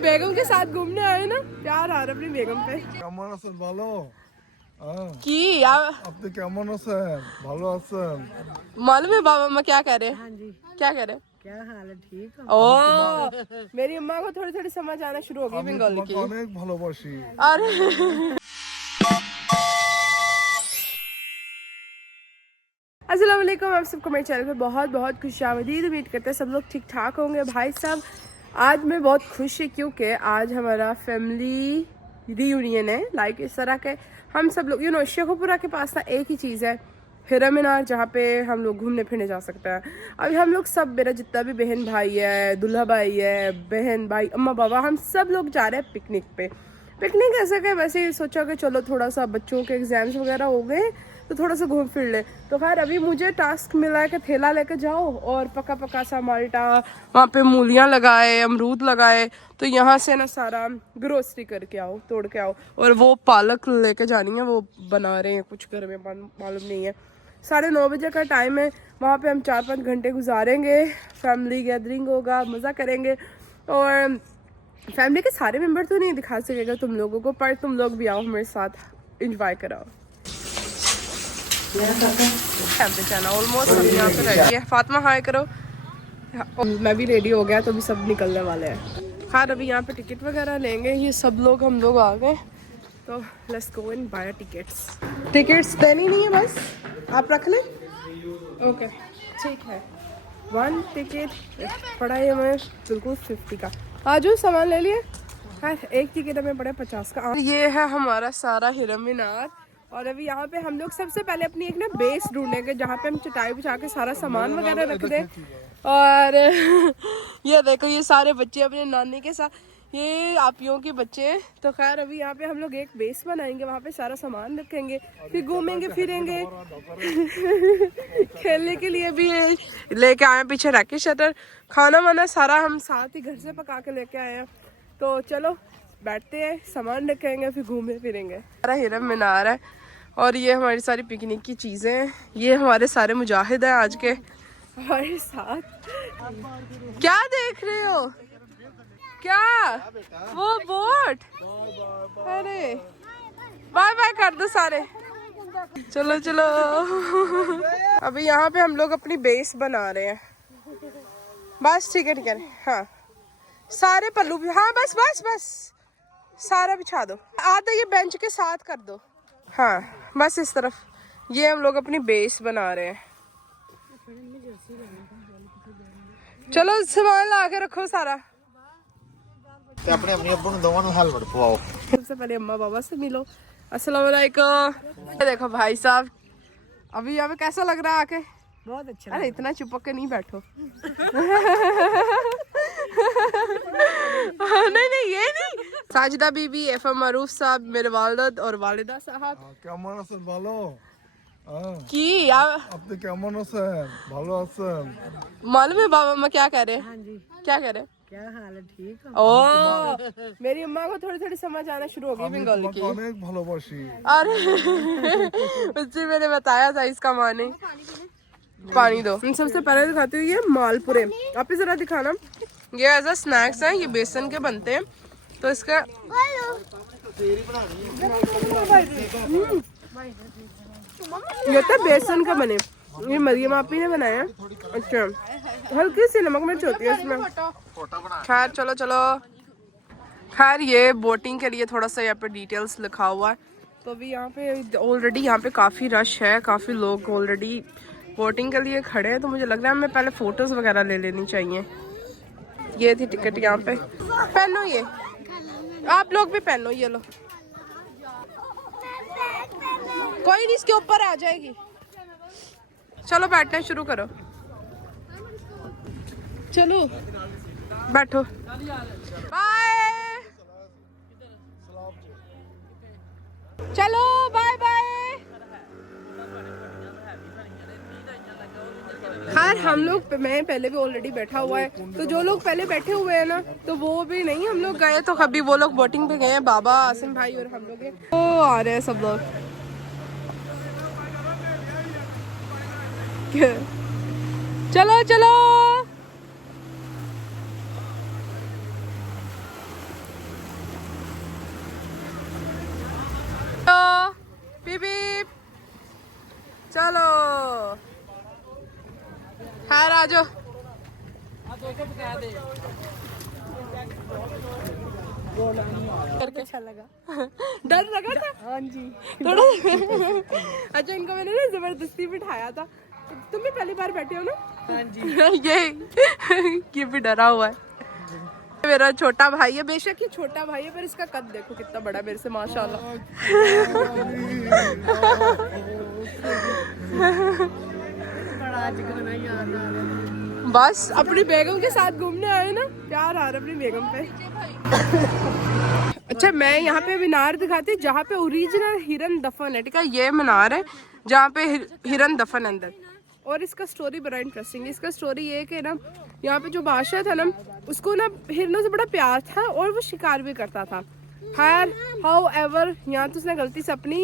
बेगम के साथ घूमने आए ना, प्यार आ रहा अपनी बेगम पे। কেমন আছেন? ভালো की আপনি কেমন আছেন? ভালো আছেন? मालूम है बाबा अम्मा क्या कह रहे हैं? हाँ जी, क्या कह रहे हैं? क्या हाल है? ठीक हो? ओ मेरी अम्मा को थोड़ी थोड़ी समझ आना शुरू हो गई আমি बंगाली তোমাকে की। অনেক ভালোবাসি। अरे अस्सलाम वालेकुम, आप सबको मेरे चैनल पे बहुत बहुत खुशामदीद। उम्मीद करते हैं सब लोग ठीक ठाक होंगे। भाई साहब आज मैं बहुत खुश है क्योंकि आज हमारा फैमिली रीयूनियन है। लाइक इस तरह के हम सब लोग शेखोपुरा के पास ना एक ही चीज़ है, हिरा मीनार, जहाँ पे हम लोग घूमने फिरने जा सकते हैं। अभी हम लोग सब, मेरा जितना भी बहन भाई है, दूल्हा भाई है, बहन भाई, अम्मा बाबा, हम सब लोग जा रहे हैं पिकनिक पे। पिकनिक ऐसे कि वैसे ही सोचा कि चलो थोड़ा सा बच्चों के एग्जाम्स वगैरह हो गए तो थोड़ा सा घूम फिर ले। तो खैर अभी मुझे टास्क मिला है कि थैला लेके जाओ और पका पका सा माल्टा, वहाँ पे मूलियाँ लगाए, अमरूद लगाए, तो यहाँ से ना सारा ग्रोसरी करके आओ, तोड़ के आओ। और वो पालक लेके जानी है, वो बना रहे हैं कुछ घर में, मालूम नहीं है। 9:30 बजे का टाइम है। वहाँ पे हम 4-5 घंटे गुजारेंगे, फैमिली गैदरिंग होगा, मज़ा करेंगे। और फैमिली के सारे मेंबर तो नहीं दिखा सकेगा तुम लोगों को, पर तुम लोग भी आओ मेरे साथ, इंजॉय कराओ। जाना ऑलमोस्ट सब यहाँ पे रेडी है। फातिमा हाय करो। मैं भी रेडी हो गया, तो अभी सब निकलने वाले हैं। खैर अभी यहाँ पे टिकट वगैरह लेंगे, ये सब लोग, हम लोग आ गए, तो let's go and buy tickets. Tickets देनी नहीं है, बस आप रख लें। ओके ठीक है। 1 टिकट पड़ा है हमें बिल्कुल 50 का। आजू सामान ले लिए। खैर एक टिकट हमें पड़ा 50 का। ये है हमारा सारा हिरम मीनार। और अभी यहाँ पे हम लोग सबसे पहले अपनी एक ना बेस ढूंढेंगे जहाँ पे हम चटाई बिछा के सारा सामान वगैरह रख दें। और ये देखो, ये सारे बच्चे अपने नानी के साथ, ये आपियों के बच्चे। तो खैर अभी यहाँ पे हम लोग एक बेस बनाएंगे, वहाँ पे सारा सामान रखेंगे, फिर घूमेंगे फिरेंगे। खेलने के लिए भी लेके आए पीछे रैकेट शटर, खाना वाना सारा हम साथ ही घर से पका के लेके आए हैं। तो चलो बैठते हैं, सामान रखेंगे, फिर घूमे फिरेंगे। हमारा हिरम मीनार है और ये हमारी सारी पिकनिक की चीज़ें हैं। ये हमारे सारे मुजाहिद हैं आज के हमारे साथ। क्या देख रहे हो? क्या वो बोट? अरे बाय बाय कर दो सारे, चलो चलो। अभी यहाँ पे हम लोग अपनी बेस बना रहे हैं। बस ठीक है हाँ, सारे पल्लू भी, हाँ बस बस बस सारा बिछा दो, आधा ये बेंच के साथ कर दो। हाँ बस इस तरफ। ये हम लोग अपनी बेस बना रहे हैं। चलो सामान ला के रखो सारा। अपने अपनी अब्बू ने दोनों हेलमेट पवाओ। सबसे पहले अम्मा बाबा से मिलो। अस्सलाम वालेकुम। देखो भाई साहब, अभी यहाँ पे कैसा लग रहा है आके? बहुत अच्छा। अरे इतना चिपक के नहीं बैठो। नहीं नहीं ये नहीं। साजिदा बीबी, एफएम मारूफ साहब, मेरे वालिद और वालिदा साहब। কেমন আছেন? ভালো की আপনি কেমন আছেন? ভালো আছেন? मालूम है बाबा अम्मा क्या कह रहे हैं? हाँ जी, क्या कह रहे हैं? क्या हाल है? ठीक हो? ओ मेरी अम्मा को थोड़ी थोड़ी समझ आना शुरू हो गई আমি बंगाली তোমাকে की। অনেক ভালোবাসি। अरे उससे मैंने बताया था इसका माने। पानी दो। सबसे पहले दिखाती हूँ ये मालपुरे, आप ही जरा दिखाना। ये एज अ स्नैक्स है, ये बेसन के बनते हैं। तो इसका ये तो बेसन का बने, ये मरियम आपी ने बनाया। अच्छा हल्की सी नमक मिर्च होती है इसमें। खैर चलो चलो। खैर ये बोटिंग के लिए थोड़ा सा यहाँ पे डिटेल्स लिखा हुआ है। तो अभी यहाँ पे ऑलरेडी यहाँ पे काफ़ी रश है, काफ़ी लोग ऑलरेडी बोटिंग के लिए खड़े हैं। तो मुझे लग रहा है हमें पहले फ़ोटोज़ वगैरह ले लेनी चाहिए। ये थी टिकट यहाँ पे। पहनो ये, आप लोग भी पहनो, ये लो। कोई नहीं, इसके ऊपर आ जाएगी। चलो बैठना शुरू करो, चलो बैठो। बाय, चलो बाय बाय। खैर हम लोग, मैं पहले भी ऑलरेडी बैठा हुआ है, तो जो लोग पहले बैठे हुए हैं ना, तो वो भी नहीं, हम लोग गए तो कभी वो लोग बोटिंग पे गए हैं, बाबा, आसिम भाई और हम लोग हैं। तो आ रहे हैं सब लोग। चलो चलो करके अच्छा लगा। डर लगा था हाँ जी। थोड़ा। अच्छा, इनको मैंने ना जबरदस्ती बिठाया था। तुम भी पहली बार बैठे हो ना? हाँ जी। ये भी डरा हुआ है। मेरा छोटा भाई है, बेशक ये छोटा भाई है, पर इसका कद देखो कितना बड़ा मेरे से, माशाल्लाह। बड़ा आज गाना याद आ रहा है। बस अपनी बेगम के साथ घूमने आए ना, प्यार आ रहा अपनी बेगम पे। अच्छा, मैं यहाँ पे मीनार दिखाती जहाँ पे ओरिजिनल हिरन दफन है, ठीक है। ये मीनार है जहाँ पे हिरन दफन है अंदर। और इसका स्टोरी बड़ा इंटरेस्टिंग है। इसका स्टोरी ये है कि ना, यहाँ पे जो बादशाह था ना, उसको ना हिरनों से बड़ा प्यार था और वो शिकार भी करता था। खैर, हाउ एवर, यहाँ तो उसने गलती से अपनी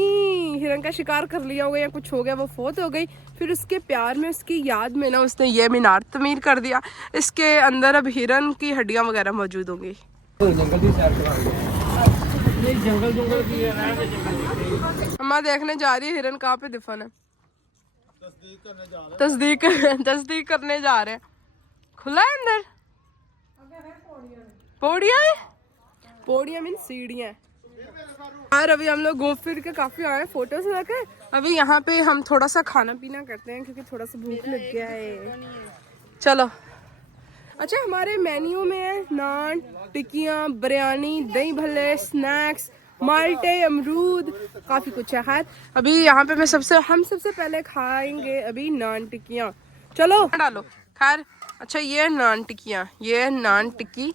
हिरन का शिकार कर लिया होगा या कुछ हो गया, वो फौत हो गई। फिर उसके प्यार में, उसकी याद में ना, उसने ये मीनार तमीर कर दिया। इसके अंदर अब हिरन की हड्डियाँ वगैरह मौजूद होंगी। अम्मा देखने जा रही है हिरन कहाँ पे दफन है। तस्दीक करने जा रहे हैं। खुला है अंदर? पौड़ियाँ है? पौड़ियाँ मीन सीढ़ियाँ। यार अभी हम लोग घूम फिर के काफी आए, फोटोज लेके। अभी यहाँ पे हम थोड़ा सा खाना पीना करते हैं क्योंकि थोड़ा सा भूख लग गया है। चलो। अच्छा, हमारे मेन्यू में है नान, टिक्कियाँ, बिरयानी, दही भल्ले, स्नैक्स, माल्टे, अमरूद, काफी कुछ है। खैर अभी यहाँ पे हम सबसे पहले खाएंगे अभी नान टिक्कियाँ। चलो डालो। खैर अच्छा, ये नान टिक्कियाँ, ये नान टिक्की,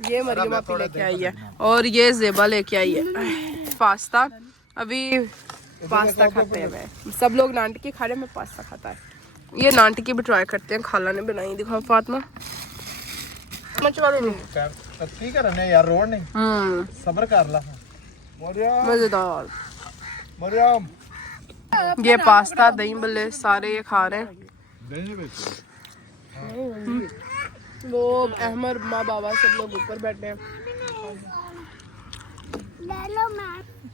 ये मरियम आपी लेके आई है और ये ज़ेबा लेके आई है पास्ता। अभी पास्ता खाते हैं। मैं सब लोग नान टिक्की खा रहे हैं, मैं पास्ता खाता है। ये नान टिक्की भी ट्राई करते हैं, खाला ने बनाई। दिखाओ फातिमा। की करने यार, रोड नहीं सब्र कर ला। मजेदार। मरियम, ये पास्ता, दही भल्ले सारे ये खा रहे हैं। वो अहमद, माँ बाबा सब लोग ऊपर बैठे हैं।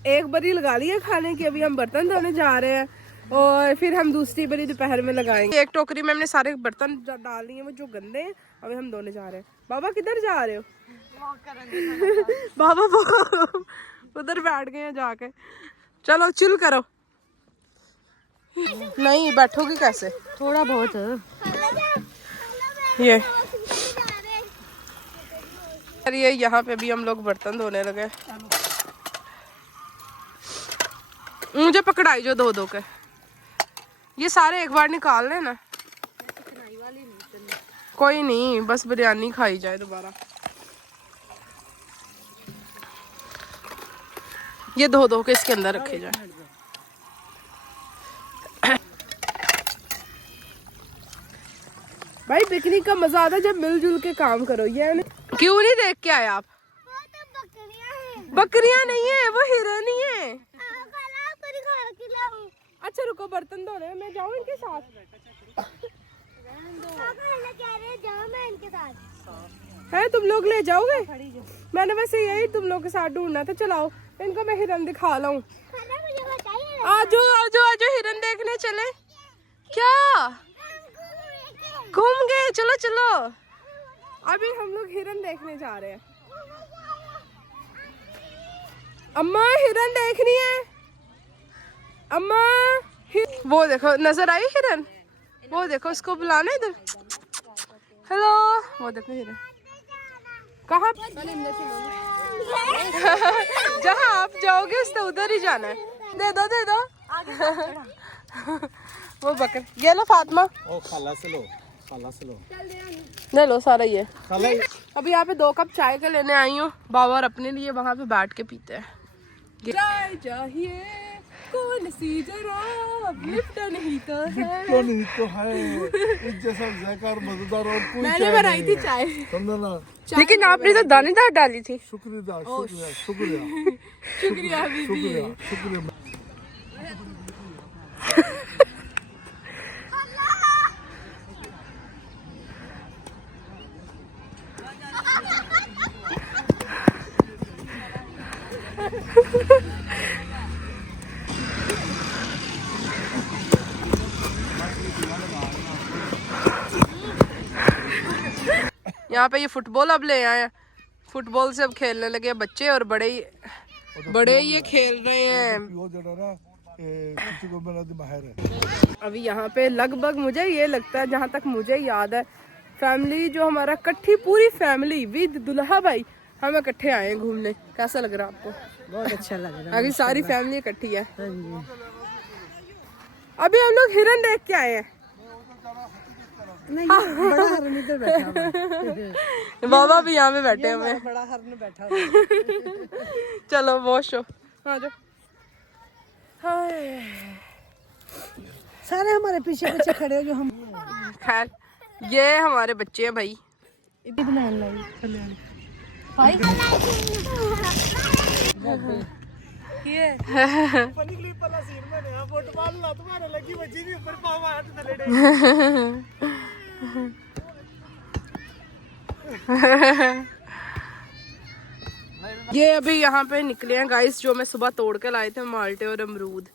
एक बरी लगा ली है खाने की, अभी हम बर्तन धोने जा रहे हैं और फिर हम दूसरी बरी दोपहर में लगाएंगे। एक टोकरी में हमने सारे बर्तन डाल लिए हैं, वो जो गंदे हैं, अभी हम धोने जा रहे हैं। बाबा किधर जा रहे हो? बाबा उधर बैठ गए हैं जाके। चलो चिल करो। नहीं बैठोगी कैसे? थोड़ा बहुत। ये यहाँ पे भी हम लोग बर्तन धोने लगे। मुझे पकड़ाई जो दो के, ये सारे एक बार निकाल लेना। कोई नहीं, बस बिरयानी खाई जाए दोबारा। ये दो के इसके अंदर रखे जाए। भाई पिकनिक का मजा आता है जब मिलजुल के काम करो। ये क्यों नहीं देख के आए आप? बकरियां नहीं है, वो हिरन ही है। अच्छा रुको, बर्तन धो रहे, मैं जाऊँ इनके साथ? है तुम लोग ले जाओगे? मैंने वैसे यही तुम लोग के साथ ढूंढना था। चलाओ इनको, मैं हिरन दिखा लाऊं। आजो आजो आजो, हिरन देखने चले। क्या घूम गए? चलो चलो, अभी हम लोग हिरन देखने जा रहे हैं। अम्मा हिरन देखनी है। अम्मा वो देखो, नजर आई हिरन? वो देखो, उसको बुलाना इधर। हेलो, वो देखो हिरन। कहाँ? जहाँ आप जाओगे उससे उधर ही जाना है। दे दो वो बकर। ये लो फातिमा। ओ खाला से लो, खाला से लो। ले लो सारा ये। खाला अभी यहाँ पे 2 कप चाय के लेने आई हूँ। बाबा और अपने लिए वहाँ पे बैठ के पीते हैं। चाय चाहिए कौन सी जरा, लिप्टन ही तो है। नहीं तो है इस जैसा ज़ायका मजेदार और कोई मैंने बनाई थी चाय, समझा ना। लेकिन आपने तो दानेदार डाली थी। शुक्रिया शुक्रिया शुक्रिया शुक्रिया शुक्रिया शुक्रिया। यहाँ पे ये फुटबॉल अब ले आए हैं, फुटबॉल से अब खेलने लगे बच्चे और बड़े ये खेल रहे हैं। अभी यहाँ पे लगभग मुझे ये लगता है, जहाँ तक मुझे याद है, फैमिली जो हमारा इकट्ठी पूरी फैमिली विद दुल्हा भाई हम इकट्ठे आए हैं घूमने। कैसा लग रहा है आपको? बहुत अच्छा लग रहा है। अभी सारी फैमिली इकट्ठी है। हाँ जी। अभी हम लोग हिरन देख के आए हैं। नहीं, बड़ा हरन इधर बैठा हुआ है। बाबा भी यहाँ पे बैठे हुए हैं। बड़ा हरन बैठा हुआ है। चलो वॉश हो, आ जाओ। सारे हमारे पीछे पीछे खड़े हो जो हम। खैर ये हमारे बच्चे हैं भाई। इतनी बनान लाई भाई। ये ये अभी यहाँ पे निकले हैं गाइस, जो मैं सुबह तोड़ के लाए थे, माल्टे और अमरूद।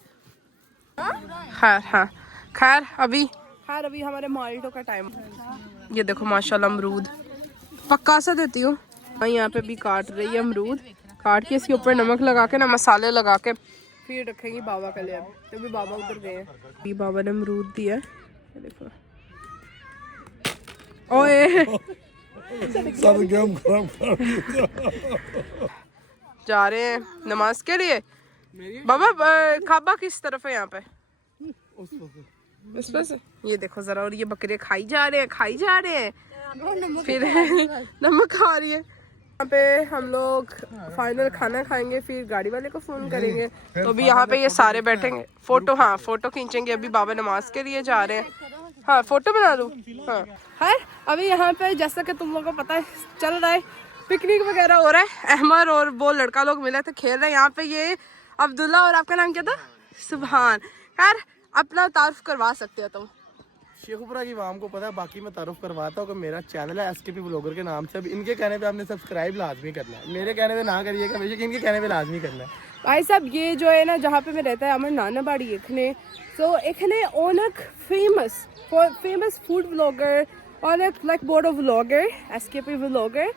हाँ खैर अभी हमारे माल्टो का टाइम। ये देखो माशाल्लाह अमरूद पक्का सा देती हूँ। मैं यहाँ पे भी काट रही है अमरूद, काट के इसके ऊपर नमक लगा के ना, मसाले लगा के फिर रखेंगी बाबा के लिए। तो भी बाबा उधर गए हैं। अभी बाबा ने अमरूद दिया है, देखो। ओए जा रहे हैं नमाज के लिए। बाबा काबा किस तरफ है यहाँ पे? उस पर से। ये देखो जरा, और ये बकरे खाई जा रहे हैं फिर नमक खा रही है। यहाँ पे हम लोग फाइनल खाना खाएंगे, फिर गाड़ी वाले को फोन करेंगे। तो अभी यहाँ पे ये सारे बैठेंगे, फोटो खींचेंगे। अभी बाबा नमाज के लिए जा रहे हैं। हाँ फोटो बना लूँ। हाँ अभी यहाँ पे जैसा कि तुम लोगों को पता है चल रहा है, पिकनिक वगैरह हो रहा है। अहमद और वो लड़का लोग मिले थे, खेल रहे हैं यहाँ पे। ये अब्दुल्ला और आपका नाम क्या था? सुभान। यार अपना तारुफ करवा सकते हो तुम? शेखुपुरा की वाम को पता है, बाकी मैं तारुफ करवाता हूँ कि मेरा चैनल है एसकेपी ब्लॉगर के नाम से। अब इनके कहने पे आपने सब्सक्राइब लाजमी करना है, मेरे कहने पे ना करिएगा, बेशक इनके कहने पे लाजमी करना है। भाई साहब ये जो है ना, जहाँ पे मैं रहता है আমার নানা বাড়ি এখানে, তো এখানে অনেক फेमस फूड ब्लॉगर, অনেক like board vlogger, SKP blogger.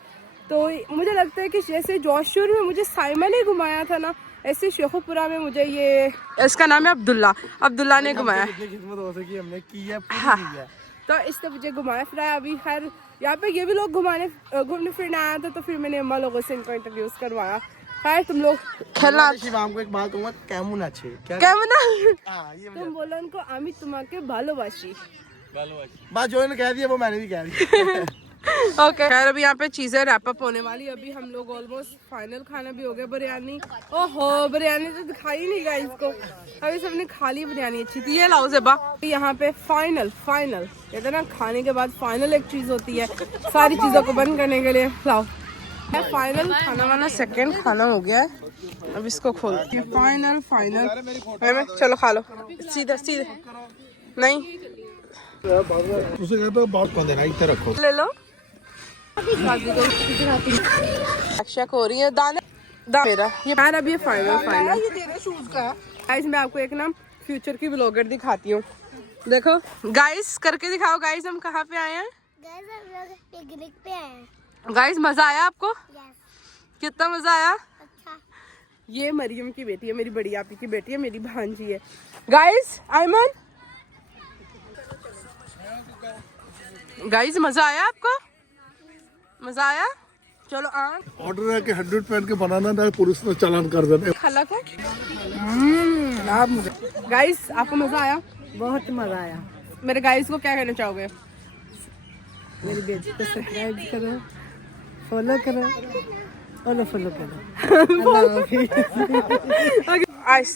तो मुझे लगता है कि जैसे जोशुर में मुझे साइमन ने घुमाया था ना, ऐसे शेखुपुरा में मुझे ये, इसका नाम है अब्दुल्ला ने घुमाया। खिदमत हो सकी हमने की है, हाँ, तो इसने मुझे घुमाया फिराया। अभी खैर यहाँ पे ये भी लोग घूमने फिरने आया था, तो फिर मैंने अम्मा लोगों से इनको इंट्रोड्यूस करवाया। खैर तुम लोग खेलना। शिवाम को एक बात कहूँगा, केमन আছে? কেমন না? ये तुम बोलो उनको আমি তোমাকে ভালোবাসি। बात जो इन्होंने कह दिया वो मैंने भी कह दिया। ओके खैर अभी यहाँ पे चीजें रैप अप होने वाली। अभी हम लोग ऑलमोस्ट फाइनल खाना भी हो गया। बिरयानी, ओहो बिरयानी तो दिखाई नहीं गई इसको। अभी सबने खा ली बिरयानी, अच्छी थी। ये लाओ ज़ेबा। यहाँ पे फाइनल कहते हैं ना, खाने के बाद फाइनल एक चीज होती है सारी चीजों को बंद करने के लिए। लाओ फाइनल खाना वाना, सेकंड खाना हो गया है। अब इसको खोल फाइनल चलो खा लो सीधे नहीं उसे कहता बात को देना, इधर रखो, ले लो। शक हो रही है दाने मेरा ये यार। अब ये फाइनल ये तेरे शूज का गाइस। मैं आपको एक ना फ्यूचर की ब्लॉगर दिखाती हूँ। देखो गाइस, करके दिखाओ गाइस, हम कहाँ पे आए हैं? गाइस हम लोग पिकनिक पे आए हैं। गाइस मजा आया आपको? यस। कितना मजा आया? अच्छा। ये मरियम की बेटी है, मेरी बड़ी आपी की बेटी है, मेरी भांजी है। गाइस आयमन, गाइस मजा आया आपको? मजा आया? चलो ऑर्डर है कि 100 पहन के बनाना ना, पुलिस ने चालान कर देते। खाला को गाइस आपको मजा आया? बहुत मजा आया। मेरे गाइस को क्या कहना चाहोगे? मेरी बेटी को सब्सक्राइब करो, फॉलो करो। अल्लाह हाफिज़। आइस